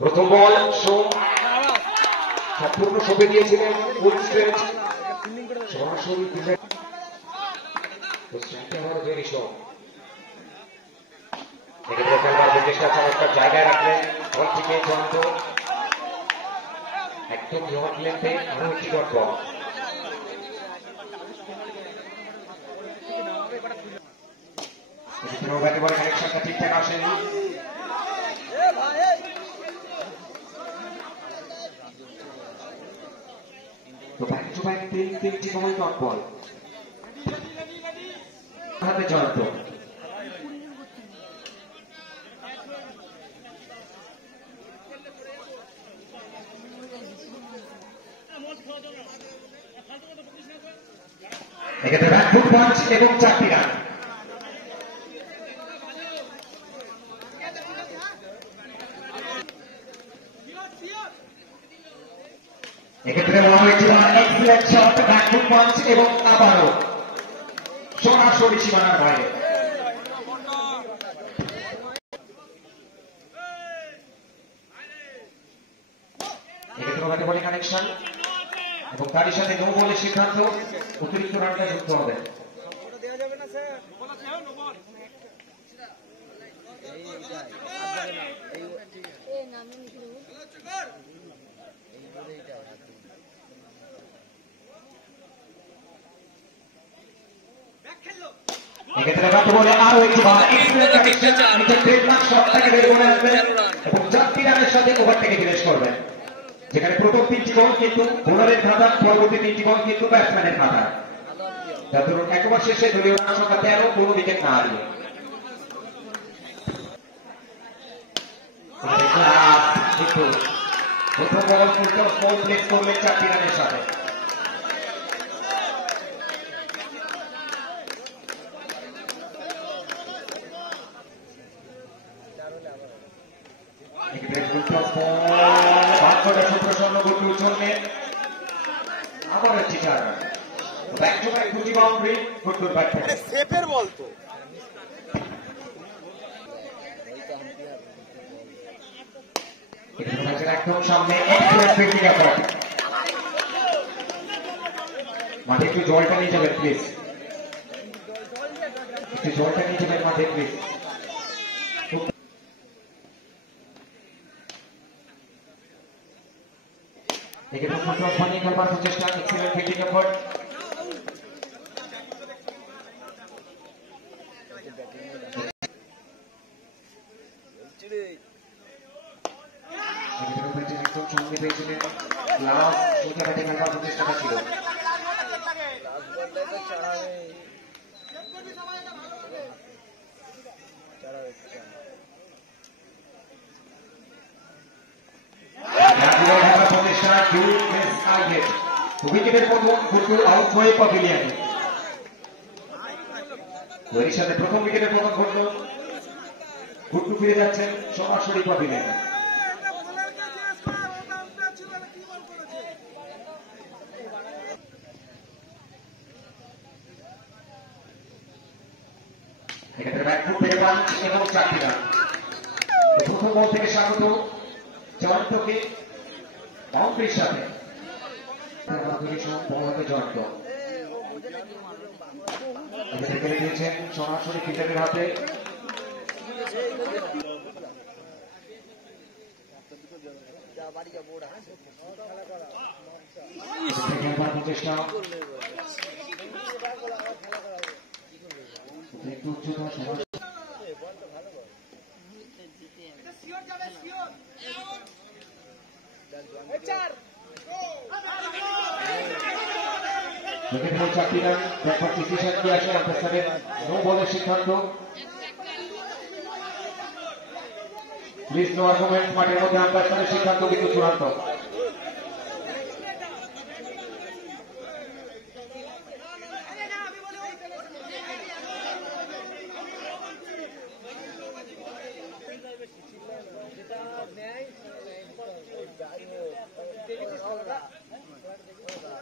প্রথম বল সোম সম্পূর্ণ সঁপে দিয়েছিলেন ফুল স্ট্রেট সরাসরি আবারও তৈরি সোম এক্ষেত্রে খেলবার চেষ্টা চমৎকার জায়গায় রাখলেন বল থেকে চূড়ান্ত একদম জমাট লেনতে আরো একটি ডট বল ব্যাটে বলে কানেকশনটা ঠিকঠাক আসেনি তো ব্যাক টু ব্যাক তিনটি কমন ডট বল হাতে জয়ন্ত এক্ষেত্রে ব্যাক ফুট পাঞ্চ এবং 4টি রান এক্ষেত্রে বলা হয়েছিল excellent shot back foot punch এবং আবারও সরাসরি সীমানার বাইরে এক্ষেত্রে ব্যাটে বলে কানেকশন এবং তারই সাথে নো বলের সিদ্ধান্ত অতিরিক্ত রানটা যুক্ত হবে এক্ষেত্রে ব্যাটে বলে আরো একটি বার এক্সিলেন্ট কানেকশন নিজের ট্রেডমার্ক শটটাকে বের করে আসবেন এবং 4টি রানের সাথে ওভার থেকে ফিনিশ করবেন যেখানে প্রথম 3টি বল কিন্তু বোলারের খাতা পরবর্তী 3টি বল কিন্তু ব্যাটসম্যানের খাতা যার ধরুন একবার শেষে দলীয় রান সংখ্যা 13 কোনো উইকেট না হারিয়ে প্রথম বল কিন্তু বল প্লেস করলেন 4টি রানের সাথে সুপ্রসন্ন গুড্ডুর জন্য আবার একটি চার রান ব্যাক টু ব্যাক দুটি বাউন্ডারি গুড্ডুর ব্যাট থেকে সেফের বল তো একদম সামনে মাঠে একটু জলটা নিয়ে যাবেন প্লিজ একটু জলটা নিয়ে যাবেন মাঠে প্লিজ এক্ষেত্রে ফুটবল ফানি করবার প্রচেষ্টা এক্সিলেন্ট ফিল্ডিং এফোর্ট একদম সঙ্গে পেয়েছিলেন লাস্ট সোজা ব্যাটে খেলবার প্রচেষ্টাটা ছিল উইকেটের মধ্যে গুড্ডু আউট হয়ে প্যাভিলিয়নে ওই সাথে প্রথম উইকেটের পতন ঘটল গুড্ডু ফিরে যাচ্ছেন সরাসরি প্যাভিলিয়নে এক্ষেত্রে ব্যাকফুট থেকে পাঞ্চ এবং 4টি রান প্রথম বল থেকে স্বাগত জয়ন্তকে বাউন্ডারির সাথে জয়ন্ত ফেলে দিয়েছেন সরাসরি ফিল্ডারের হাতে প্রচেষ্টা একটু উচ্চতা চারটি রান ব্যাটসম্যান ডিসিশন দিয়ে আসে আম্পায়ারের নো বলের সিদ্ধান্ত প্লিজ নো আর্গুমেন্ট মাঠের মধ্যে আম্পায়ারের সিদ্ধান্ত কিন্তু চূড়ান্ত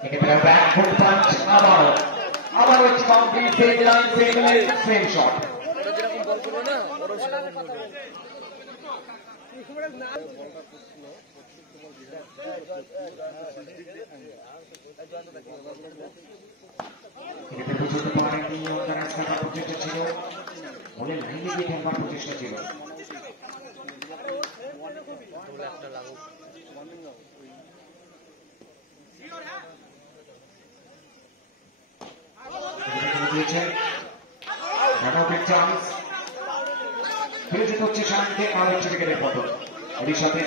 এক্ষেত্রে ব্যাক ফুট পাঞ্চ আবারও একটি boundary save line save shot বুঝতে পারেননি রাস্তাটা প্রচেষ্টা ছিল, বলে লাইনে গিয়ে ঠেকবার প্রচেষ্টা ছিল। ফিরে যেতে হচ্ছে সামনে আরো একটি উইকেটের পতন। এরই সাথে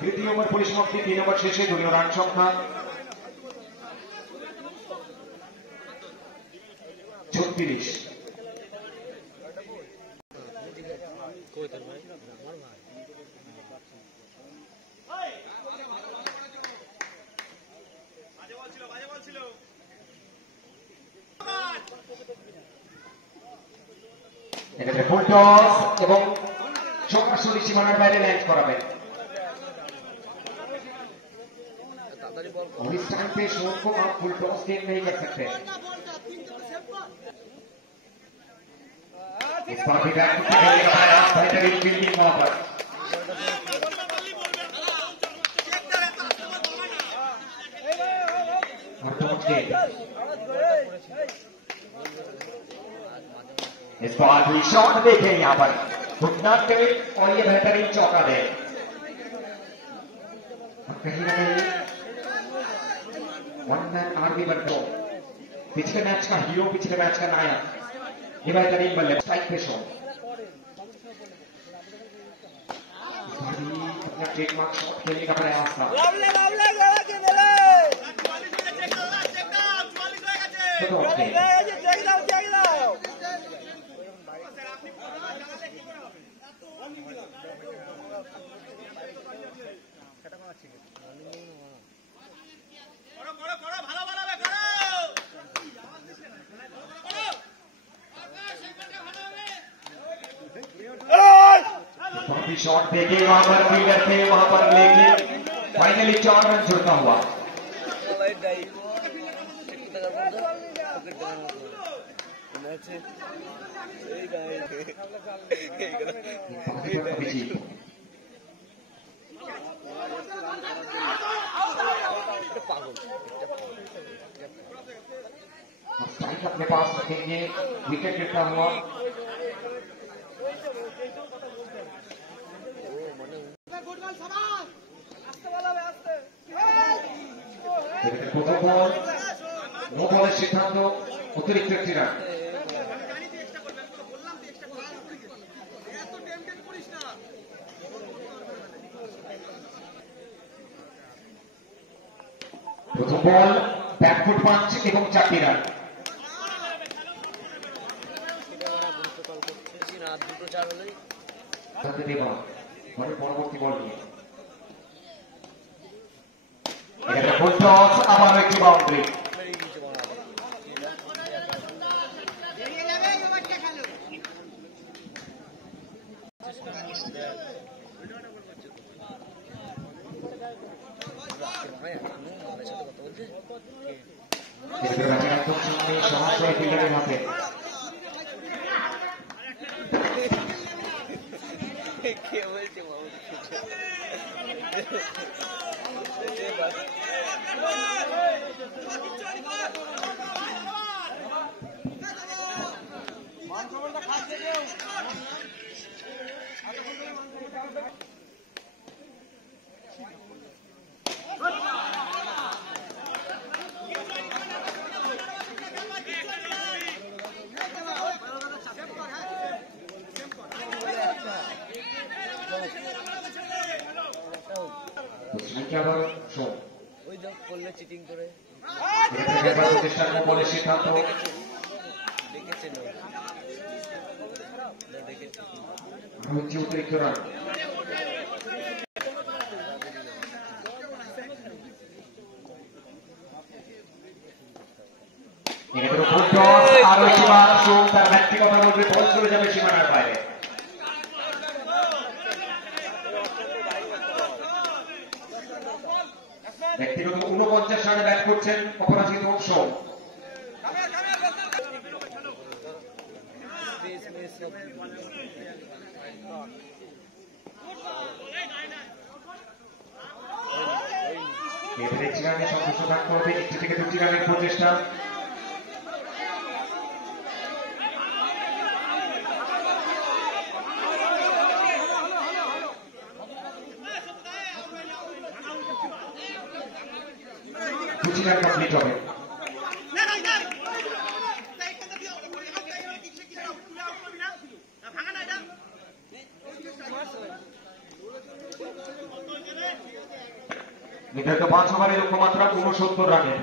তৃতীয় ওভার পরিসমাপ্তি, 3 ওভার শেষে দলীয় রান সংখ্যা 36। এক্ষেত্রে ফুল টস এবং সরাসরি সীমানার বাইরে ল্যান্ড করাবেন। और इस टाइम पे शोर को आप फुल टॉस गेम नहीं कर सकते। इस बार भी बैट खेलने का प्रयास, बेहतरीन फील्डिंग वहां पर। और पहुंच गए इस बार भी शॉट देखे यहाँ पर घुटना के और ये बेहतरीन चौका दे। कहीं ना कहीं वन मैन आर्मी बनकर पिछले मैच का हीरो, पिछले मैच का नायक, ये बेहतरीन बल्ले स्ट्राइक पे शॉट। अपना ट्रेडमार्क शॉट खेलने का प्रयास था। शॉट देखे वहां पर फील्डर थे, वहां पर लेके फाइनली 4 रन जुड़ता हुआ। स्ट्राइक अपने पास रखेंगे, विकेट गिरता हुआ। প্রথম বল নো বলের সিদ্ধান্ত, অতিরিক্ত একটি রান। প্রথম বল ব্যাকফুট পাঞ্চ এবং 4টি রান। পরবর্তী বল নিয়ে ফুল টস, আবার একটি বাউন্ডারি। সমস্যা ফিল্ডারের হাতে। চিটিং করে বলের সিদ্ধান্ত অতিরিক্ত রান। আরো সীমানা তার ব্যক্তিগত বলবে বল চলে যাবে সীমানার বাইরে। ব্যক্তিগত 49 রানে ব্যাট করছেন অপরাজিত সোম। এবারে একটি রানে সন্তুষ্ট থাকতে হবে, একটি থেকে দুটি রানের প্রচেষ্টা। দুটি রান কমপ্লিট হবে। নির্ধারিত 5 ওভারের লক্ষ্যমাত্রা 69 রানের।